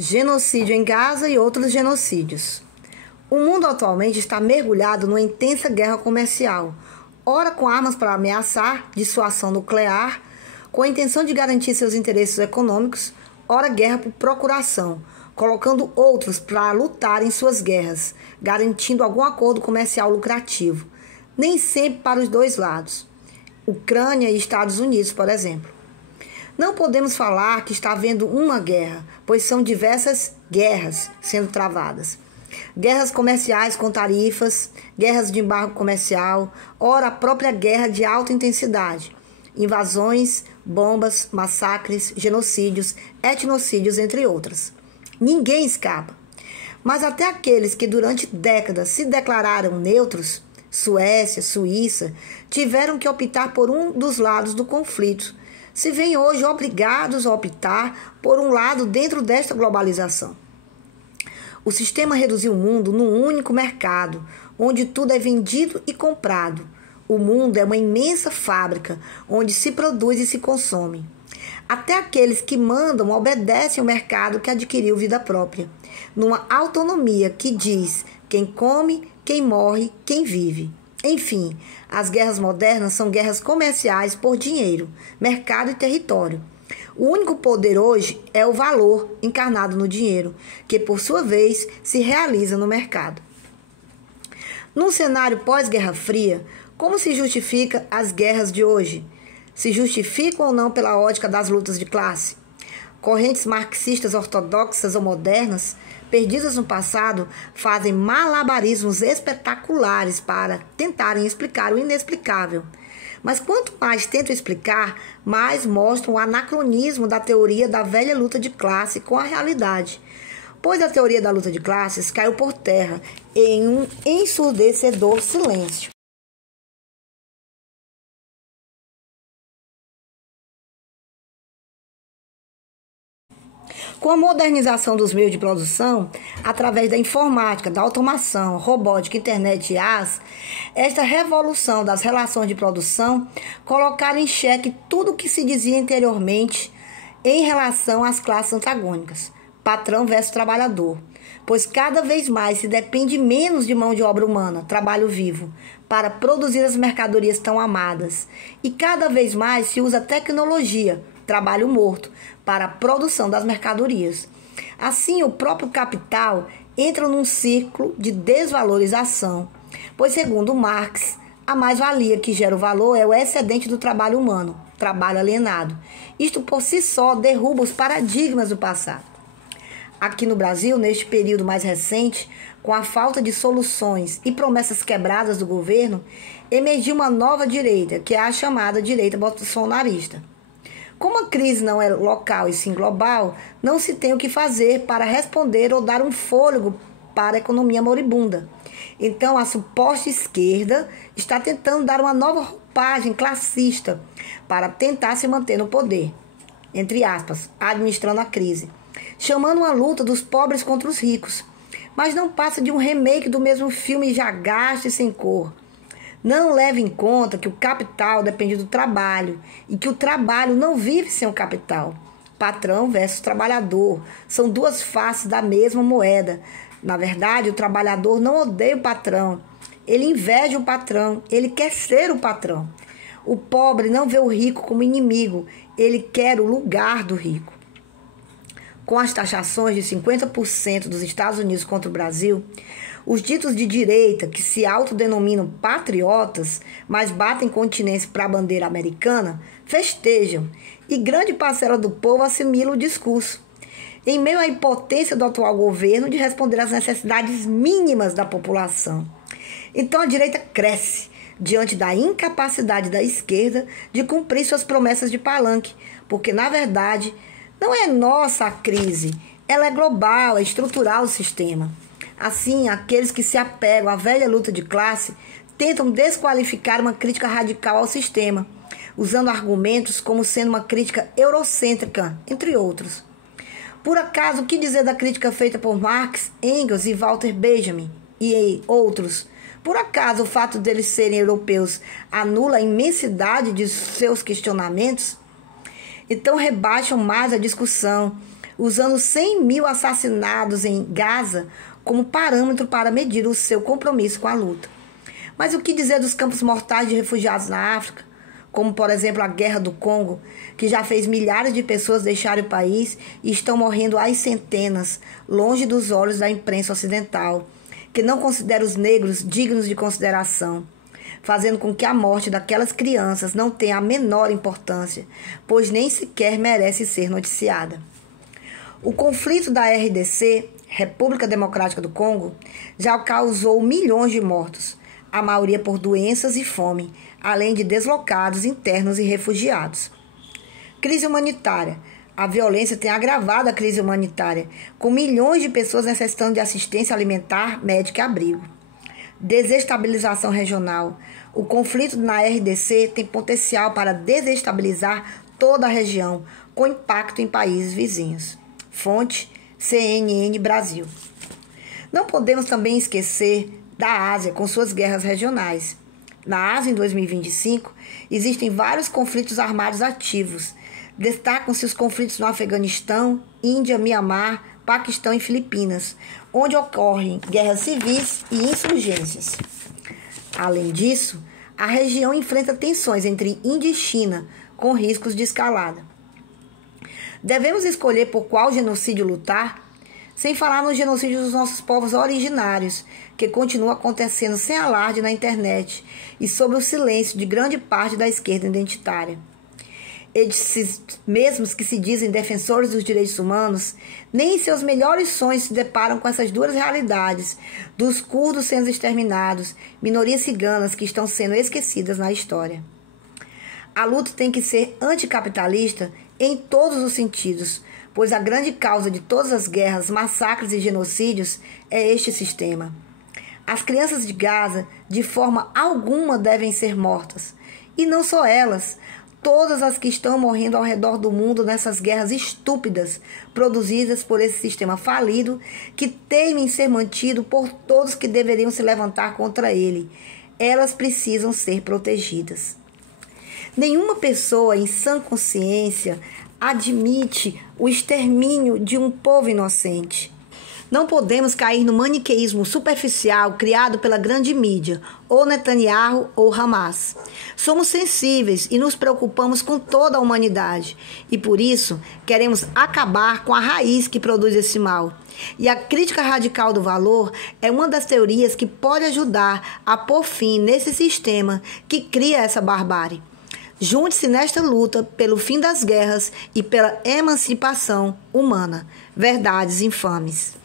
genocídio em Gaza e outros genocídios. O mundo atualmente está mergulhado numa intensa guerra comercial, ora com armas para ameaçar dissuasão nuclear, com a intenção de garantir seus interesses econômicos, ora guerra por procuração, colocando outros para lutar em suas guerras, garantindo algum acordo comercial lucrativo, nem sempre para os dois lados. Ucrânia e Estados Unidos, por exemplo. Não podemos falar que está havendo uma guerra, pois são diversas guerras sendo travadas. Guerras comerciais com tarifas, guerras de embargo comercial, ora a própria guerra de alta intensidade, invasões, bombas, massacres, genocídios, etnocídios, entre outras. Ninguém escapa. Mas até aqueles que durante décadas se declararam neutros, Suécia, Suíça, tiveram que optar por um dos lados do conflito, se veem hoje obrigados a optar por um lado dentro desta globalização. O sistema reduziu o mundo num único mercado, onde tudo é vendido e comprado. O mundo é uma imensa fábrica, onde se produz e se consome. Até aqueles que mandam obedecem ao mercado que adquiriu vida própria, numa autonomia que diz quem come, quem morre, quem vive. Enfim, as guerras modernas são guerras comerciais por dinheiro, mercado e território. O único poder hoje é o valor encarnado no dinheiro, que por sua vez se realiza no mercado. Num cenário pós-Guerra Fria, como se justifica as guerras de hoje? Se justificam ou não pela ótica das lutas de classe? Correntes marxistas ortodoxas ou modernas, perdidas no passado, fazem malabarismos espetaculares para tentarem explicar o inexplicável. Mas quanto mais tentam explicar, mais mostram o anacronismo da teoria da velha luta de classe com a realidade. Pois a teoria da luta de classes caiu por terra em um ensurdecedor silêncio. Com a modernização dos meios de produção, através da informática, da automação, robótica, internet e IaaS, esta revolução das relações de produção colocaram em xeque tudo o que se dizia anteriormente em relação às classes antagônicas, patrão versus trabalhador, pois cada vez mais se depende menos de mão de obra humana, trabalho vivo, para produzir as mercadorias tão amadas, e cada vez mais se usa tecnologia, trabalho morto, para a produção das mercadorias. Assim, o próprio capital entra num círculo de desvalorização, pois, segundo Marx, a mais-valia que gera o valor é o excedente do trabalho humano, trabalho alienado. Isto por si só derruba os paradigmas do passado. Aqui no Brasil, neste período mais recente, com a falta de soluções e promessas quebradas do governo, emergiu uma nova direita, que é a chamada direita bolsonarista. Como a crise não é local e sim global, não se tem o que fazer para responder ou dar um fôlego para a economia moribunda. Então, a suposta esquerda está tentando dar uma nova roupagem classista para tentar se manter no poder, entre aspas, administrando a crise, chamando uma luta dos pobres contra os ricos, mas não passa de um remake do mesmo filme já gasto e sem cor. Não leve em conta que o capital depende do trabalho e que o trabalho não vive sem o capital. Patrão versus trabalhador são duas faces da mesma moeda. Na verdade, o trabalhador não odeia o patrão, ele inveja o patrão, ele quer ser o patrão. O pobre não vê o rico como inimigo, ele quer o lugar do rico. Com as taxações de 50% dos Estados Unidos contra o Brasil, os ditos de direita, que se autodenominam patriotas, mas batem continência para a bandeira americana, festejam, e grande parcela do povo assimila o discurso, em meio à impotência do atual governo de responder às necessidades mínimas da população. Então a direita cresce diante da incapacidade da esquerda de cumprir suas promessas de palanque, porque, na verdade, não é nossa a crise, ela é global, é estrutural o sistema. Assim, aqueles que se apegam à velha luta de classe tentam desqualificar uma crítica radical ao sistema, usando argumentos como sendo uma crítica eurocêntrica, entre outros. Por acaso, o que dizer da crítica feita por Marx, Engels e Walter Benjamin e outros? Por acaso, o fato deles serem europeus anula a imensidade de seus questionamentos? Então, rebaixam mais a discussão, usando 100 mil assassinados em Gaza como parâmetro para medir o seu compromisso com a luta. Mas o que dizer dos campos mortais de refugiados na África, como, por exemplo, a Guerra do Congo, que já fez milhares de pessoas deixarem o país e estão morrendo às centenas, longe dos olhos da imprensa ocidental, que não considera os negros dignos de consideração, fazendo com que a morte daquelas crianças não tenha a menor importância, pois nem sequer merece ser noticiada. O conflito da RDC, República Democrática do Congo, já causou milhões de mortos, a maioria por doenças e fome, além de deslocados internos e refugiados. Crise humanitária. A violência tem agravado a crise humanitária, com milhões de pessoas necessitando de assistência alimentar, médica e abrigo. Desestabilização regional. O conflito na RDC tem potencial para desestabilizar toda a região, com impacto em países vizinhos. Fonte: CNN Brasil. Não podemos também esquecer da Ásia, com suas guerras regionais. Na Ásia, em 2025, existem vários conflitos armados ativos. Destacam-se os conflitos no Afeganistão, Índia, Mianmar, Paquistão e Filipinas, onde ocorrem guerras civis e insurgências. Além disso, a região enfrenta tensões entre Índia e China, com riscos de escalada. Devemos escolher por qual genocídio lutar? Sem falar no genocídio dos nossos povos originários, que continua acontecendo sem alarde na internet e sob o silêncio de grande parte da esquerda identitária. Esses mesmos que se dizem defensores dos direitos humanos, nem em seus melhores sonhos se deparam com essas duras realidades dos curdos sendo exterminados, minorias ciganas que estão sendo esquecidas na história. A luta tem que ser anticapitalista em todos os sentidos, pois a grande causa de todas as guerras, massacres e genocídios é este sistema. As crianças de Gaza, de forma alguma, devem ser mortas. E não só elas, todas as que estão morrendo ao redor do mundo nessas guerras estúpidas produzidas por esse sistema falido que teima em ser mantido por todos que deveriam se levantar contra ele. Elas precisam ser protegidas. Nenhuma pessoa em sã consciência admite o extermínio de um povo inocente. Não podemos cair no maniqueísmo superficial criado pela grande mídia, ou Netanyahu ou Hamas. Somos sensíveis e nos preocupamos com toda a humanidade, e por isso queremos acabar com a raiz que produz esse mal. E a crítica radical do valor é uma das teorias que pode ajudar a pôr fim nesse sistema que cria essa barbárie. Junte-se nesta luta pelo fim das guerras e pela emancipação humana. Verdades infames.